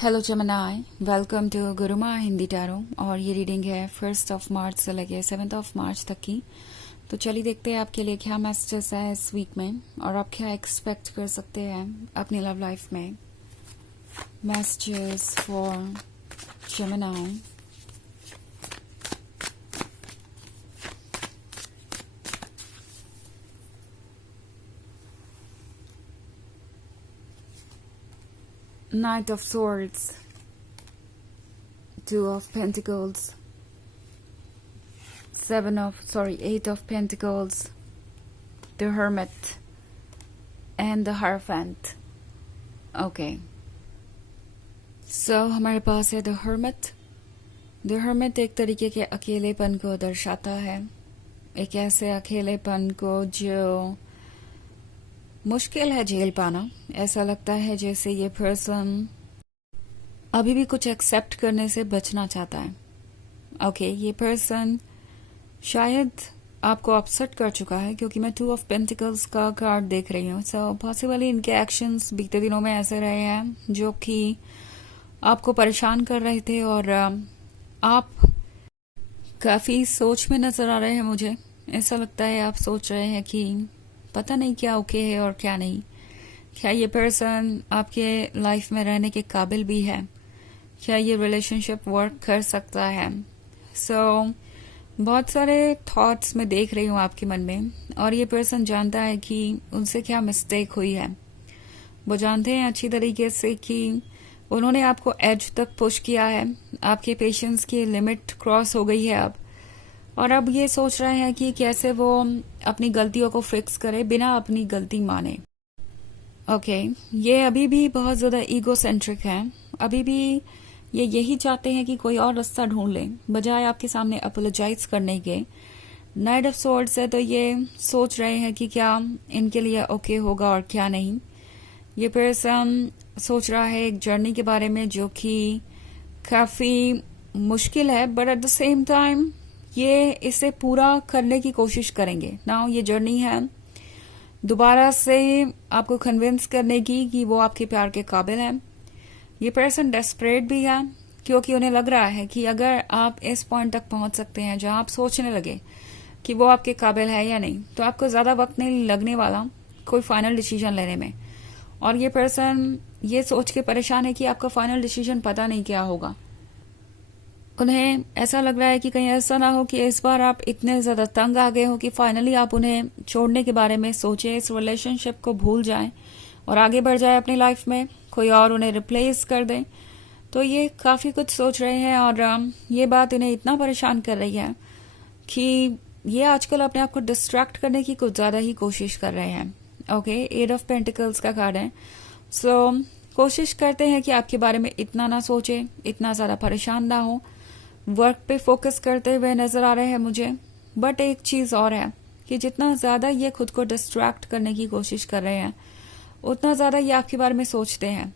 Hello जमनाई, welcome to Guruma Hindi tarot. और ये रीडिंग है 1 मार्च से लेके 7 मार्च तक की। तो चलिए देखते हैं आपके लिए क्या मैसेजेस है इस वीक में और आप क्या एक्सपेक्ट कर सकते हैं अपनी लव लाइफ में। Messages for जमनाई। Knight of Swords, 2 of Pentacles, 8 of Pentacles, the Hermit, and the Hierophant. Okay. So हमारे पास है The Hermit. The Hermit एक तरीके के अकेलेपन को दर्शाता है, एक ऐसे अकेलेपन को जो मुश्किल है झेल पाना। ऐसा लगता है जैसे ये पर्सन अभी भी कुछ एक्सेप्ट करने से बचना चाहता है। ओके, ये पर्सन शायद आपको अपसेट कर चुका है क्योंकि मैं 2 ऑफ पेंटिकल्स का कार्ड देख रही हूँ। सो पॉसिबली इनके एक्शंस बीते दिनों में ऐसे रहे हैं जो कि आपको परेशान कर रहे थे और आप काफी सोच में नजर आ रहे हैं। मुझे ऐसा लगता है आप सोच रहे हैं कि पता नहीं क्या ओके है और क्या नहीं। क्या ये पर्सन आपके लाइफ में रहने के काबिल भी है? क्या ये रिलेशनशिप वर्क कर सकता है? बहुत सारे थॉट्स मैं देख रही हूँ आपके मन में और ये पर्सन जानता है कि उनसे क्या मिस्टेक हुई है। वो जानते हैं अच्छी तरीके से कि उन्होंने आपको एज तक पुश किया है, आपके पेशेंस की लिमिट क्रॉस हो गई है अब, और अब ये सोच रहे हैं कि कैसे वो अपनी गलतियों को फिक्स करे बिना अपनी गलती माने। ओके, ये अभी भी बहुत ज्यादा ईगो सेंट्रिक है। अभी भी ये यही चाहते हैं कि कोई और रास्ता ढूंढ लें बजाय आपके सामने अपोलोजाइज करने के। नाइट ऑफ स्वॉर्ड्स है तो ये सोच रहे हैं कि क्या इनके लिए ओके होगा और क्या नहीं। ये पर्सन सोच रहा है एक जर्नी के बारे में जो कि काफी मुश्किल है, but at the same time ये इसे पूरा करने की कोशिश करेंगे। नाउ ये जर्नी है दोबारा से आपको कन्विंस करने की कि वो आपके प्यार के काबिल है। ये पर्सन डेस्परेट भी है क्योंकि उन्हें लग रहा है कि अगर आप इस पॉइंट तक पहुंच सकते हैं जहां आप सोचने लगे कि वो आपके काबिल है या नहीं, तो आपको ज्यादा वक्त नहीं लगने वाला कोई फाइनल डिसीजन लेने में। और ये पर्सन ये सोच के परेशान है कि आपका फाइनल डिसीजन पता नहीं क्या होगा। उन्हें ऐसा लग रहा है कि कहीं ऐसा ना हो कि इस बार आप इतने ज्यादा तंग आ गए हो कि फाइनली आप उन्हें छोड़ने के बारे में सोचें, इस रिलेशनशिप को भूल जाएं और आगे बढ़ जाए अपनी लाइफ में, कोई और उन्हें रिप्लेस कर दे। तो ये काफी कुछ सोच रहे हैं और ये बात इन्हें इतना परेशान कर रही है कि ये आजकल अपने आप को डिस्ट्रैक्ट करने की कुछ ज्यादा ही कोशिश कर रहे हैं। ओके, 8 ऑफ पेंटिकल्स का कार्ड है। कोशिश करते हैं कि आपके बारे में इतना ना सोचे, इतना ज्यादा परेशान ना हो, वर्क पे फोकस करते हुए नजर आ रहे हैं मुझे। बट एक चीज और है कि जितना ज्यादा ये खुद को डिस्ट्रैक्ट करने की कोशिश कर रहे हैं उतना ज्यादा ये आपके बारे में सोचते हैं।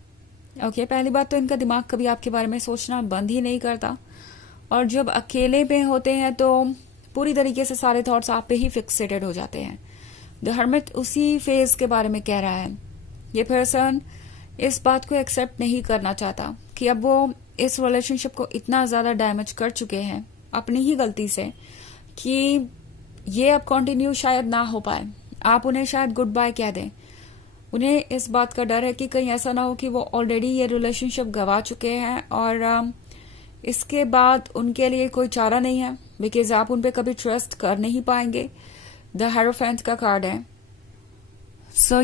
ओके, पहली बात तो इनका दिमाग कभी आपके बारे में सोचना बंद ही नहीं करता और जब अकेले में होते हैं तो पूरी तरीके से सारे थॉट्स आप पे ही फिक्सेटेड हो जाते हैं। द हर्मिट उसी फेज के बारे में कह रहा है। ये पर्सन इस बात को एक्सेप्ट नहीं करना चाहता कि अब वो इस रिलेशनशिप को इतना ज्यादा डैमेज कर चुके हैं अपनी ही गलती से कि ये अब कंटिन्यू शायद ना हो पाए। आप उन्हें शायद गुड बाय कह दें। उन्हें इस बात का डर है कि कहीं ऐसा ना हो कि वो ऑलरेडी ये रिलेशनशिप गवा चुके हैं और इसके बाद उनके लिए कोई चारा नहीं है, बिकॉज आप उन पे कभी ट्रस्ट कर नहीं पाएंगे। द हायरोफेंट का कार्ड है।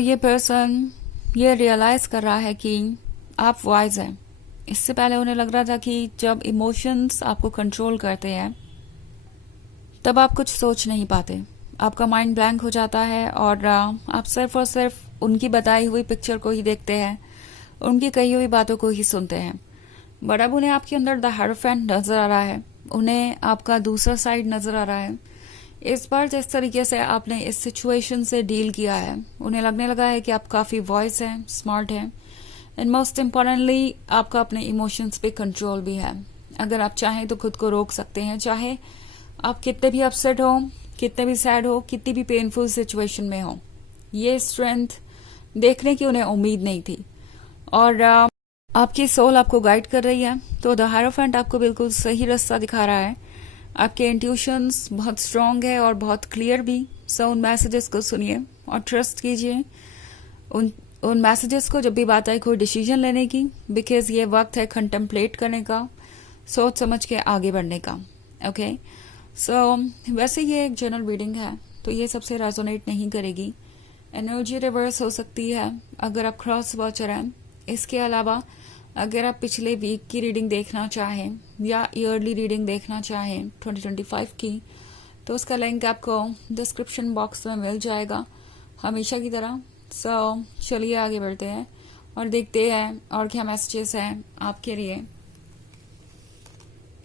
ये पर्सन ये रियलाइज कर रहा है कि आप वाइज हैं। इससे पहले उन्हें लग रहा था कि जब इमोशंस आपको कंट्रोल करते हैं तब आप कुछ सोच नहीं पाते, आपका माइंड ब्लैंक हो जाता है और आप सिर्फ और सिर्फ उनकी बताई हुई पिक्चर को ही देखते हैं, उनकी कही हुई बातों को ही सुनते हैं। बट अब उन्हें आपके अंदर द हायरोफेंट नजर आ रहा है, उन्हें आपका दूसरा साइड नजर आ रहा है। इस बार जिस तरीके से आपने इस सिचुएशन से डील किया है उन्हें लगने लगा है कि आप काफी वॉइस हैं, स्मार्ट हैं एंड मोस्ट इम्पोर्टेंटली आपका अपने इमोशंस पे कंट्रोल भी है। अगर आप चाहें तो खुद को रोक सकते हैं, चाहे आप कितने भी अपसेट हो, कितने भी सैड हो, कितनी भी पेनफुल सिचुएशन में हो। ये स्ट्रेंथ देखने की उन्हें उम्मीद नहीं थी और आपकी सोल आपको गाइड कर रही है, तो द हायरोफेंट आपको बिल्कुल सही रास्ता दिखा रहा है। आपके इंट्यूशंस बहुत स्ट्रांग है और बहुत क्लियर भी। सो उन मैसेजेस को सुनिए और ट्रस्ट कीजिए उन उन मैसेजेस को जब भी बात आए कोई डिसीजन लेने की, बिकॉज ये वक्त है कंटेम्पलेट करने का, सोच समझ के आगे बढ़ने का। ओके, सो वैसे ये एक जनरल रीडिंग है, तो ये सबसे रेजोनेट नहीं करेगी। एनर्जी रिवर्स हो सकती है अगर आप क्रॉस वॉचर हैं। इसके अलावा अगर आप पिछले वीक की रीडिंग देखना चाहें या ईयरली रीडिंग देखना चाहें 2025 की, तो उसका लिंक आपको डिस्क्रिप्शन बॉक्स में मिल जाएगा हमेशा की तरह। सो चलिए आगे बढ़ते हैं और देखते हैं और क्या मैसेजेस हैं आपके लिए।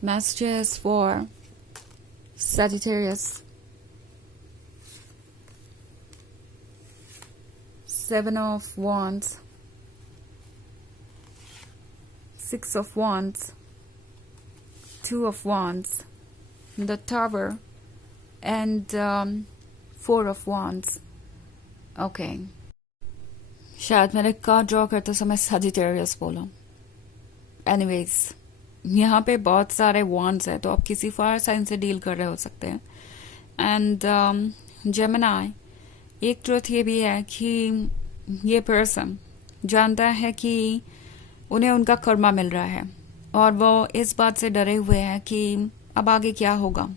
Messages for Sagittarius, 7 of Wands, 6 of Wands, 2 of Wands, the Tower, and 4 of Wands. Okay. शायद मैंने कार्ड ड्रॉ करते समय Sagittarius बोला। एनीवेज, यहाँ पे बहुत सारे वॉन्ड्स है, तो आप किसी फायर साइन से डील कर रहे हो सकते हैं। एंड जेमिनी, एक ट्रुथ ये भी है कि ये पर्सन जानता है कि उन्हें उनका कर्मा मिल रहा है और वो इस बात से डरे हुए हैं कि अब आगे क्या होगा।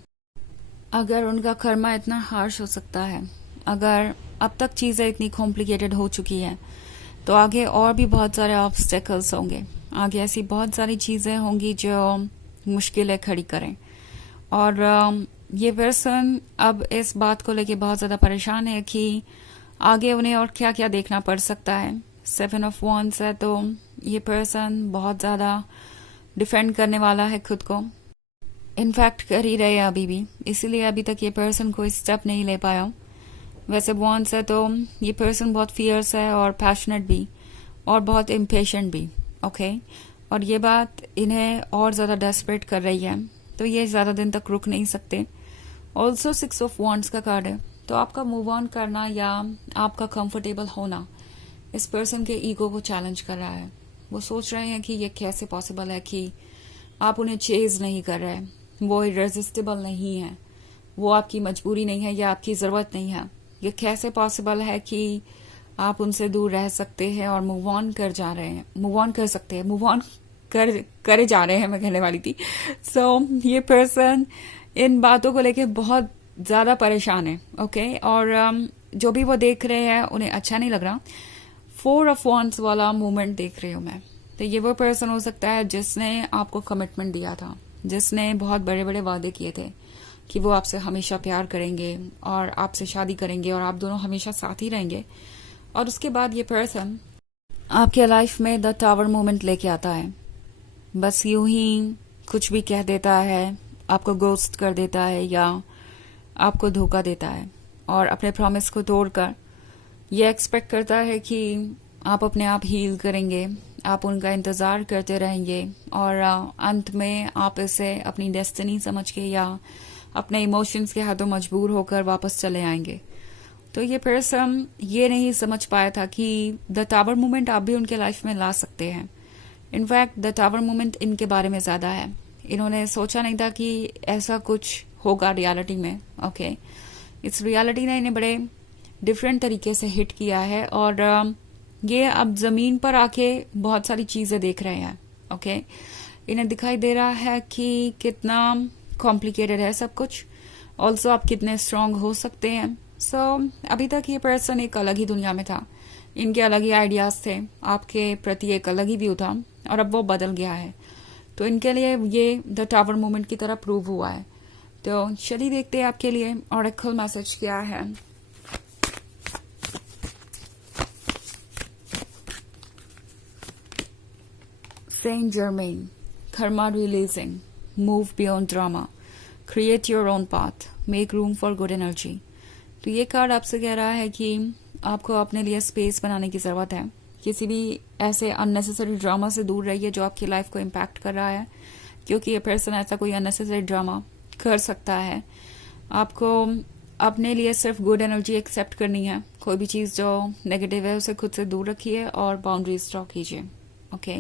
अगर उनका कर्मा इतना हार्श हो सकता है, अगर अब तक चीज़ें इतनी कॉम्प्लिकेटेड हो चुकी हैं, तो आगे और भी बहुत सारे ऑब्स्टेकल्स होंगे। आगे ऐसी बहुत सारी चीज़ें होंगी जो मुश्किलें खड़ी करें। और ये पर्सन अब इस बात को लेके बहुत ज़्यादा परेशान है कि आगे उन्हें और क्या क्या देखना पड़ सकता है। 7 ऑफ वॉन्ड्स है, तो ये पर्सन बहुत ज़्यादा डिफेंड करने वाला है खुद को। इनफैक्ट कर ही रहे हैं अभी भी, इसीलिए अभी तक ये पर्सन कोई स्टेप नहीं ले पाया। वैसे वॉन्ड्स है तो ये पर्सन बहुत फियर्स है और पैशनेट भी और बहुत इम्पेशेंट भी। ओके, और ये बात इन्हें और ज़्यादा डेस्परेट कर रही है, तो ये ज़्यादा दिन तक रुक नहीं सकते। ऑल्सो 6 ऑफ वॉन्ड्स का कार्ड है, तो आपका मूव ऑन करना या आपका कंफर्टेबल होना इस पर्सन के ईगो को चैलेंज कर रहा है। वो सोच रहे हैं कि ये कैसे पॉसिबल है कि आप उन्हें चेज नहीं कर रहे, वो इरेजिस्टिबल नहीं है, वो आपकी मजबूरी नहीं है या आपकी ज़रूरत नहीं है। ये कैसे पॉसिबल है कि आप उनसे दूर रह सकते हैं और मूव ऑन कर जा रहे हैं, मूव ऑन कर सकते हैं, मूव ऑन करे जा रहे हैं, मैं कहने वाली थी। सो ये पर्सन इन बातों को लेके बहुत ज़्यादा परेशान है। ओके, और जो भी वो देख रहे हैं उन्हें अच्छा नहीं लग रहा। 4 ऑफ वॉन्ड्स वाला मूवमेंट देख रही हूँ मैं, तो ये वो पर्सन हो सकता है जिसने आपको कमिटमेंट दिया था, जिसने बहुत बड़े बड़े वादे किए थे कि वो आपसे हमेशा प्यार करेंगे और आपसे शादी करेंगे और आप दोनों हमेशा साथ ही रहेंगे। और उसके बाद ये पर्सन आपके लाइफ में द टावर मोमेंट लेके आता है। बस यूं ही कुछ भी कह देता है, आपको गोस्ट कर देता है या आपको धोखा देता है और अपने प्रॉमिस को तोड़कर ये एक्सपेक्ट करता है कि आप अपने आप हील करेंगे, आप उनका इंतज़ार करते रहेंगे और अंत में आप इसे अपनी डेस्टिनी समझ के या अपने इमोशंस के हाथों मजबूर होकर वापस चले आएंगे। तो ये पर्सन ये नहीं समझ पाया था कि द टावर मोमेंट आप भी उनके लाइफ में ला सकते हैं। इनफैक्ट द टावर मोमेंट इनके बारे में ज़्यादा है, इन्होंने सोचा नहीं था कि ऐसा कुछ होगा रियलिटी में। ओके, इस रियलिटी ने इन्हें बड़े डिफरेंट तरीके से हिट किया है और ये अब ज़मीन पर आके बहुत सारी चीज़ें देख रहे हैं। ओके, इन्हें दिखाई दे रहा है कि कितना कॉम्प्लिकेटेड है सब कुछ, ऑल्सो आप कितने स्ट्रांग हो सकते हैं। सो अभी तक ये पर्सन एक अलग ही दुनिया में था, इनके अलग ही आइडियाज थे, आपके प्रति एक अलग ही व्यू था और अब वो बदल गया है। तो इनके लिए ये द टावर मोमेंट की तरह प्रूव हुआ है। तो चलिए देखते हैं आपके लिए ऑरेकल मैसेज क्या है। Saint Germain, karma releasing, move beyond drama, create your own path, make room for good energy. तो ये कार्ड आपसे कह रहा है कि आपको अपने लिए स्पेस बनाने की ज़रूरत है। किसी भी ऐसे अननेसेसरी ड्रामा से दूर रहिए जो आपकी लाइफ को इम्पैक्ट कर रहा है, क्योंकि ये पर्सन ऐसा कोई अननेसेसरी ड्रामा कर सकता है। आपको अपने लिए सिर्फ गुड एनर्जी एक्सेप्ट करनी है, कोई भी चीज़ जो नेगेटिव है उसे खुद से दूर रखिए और बाउंड्रीज ड्रॉ कीजिए। ओके,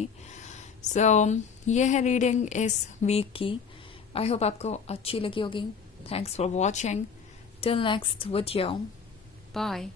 ये है रीडिंग इस वीक की। आई होप आपको अच्छी लगी होगी। Thanks for watching. Till next video, bye.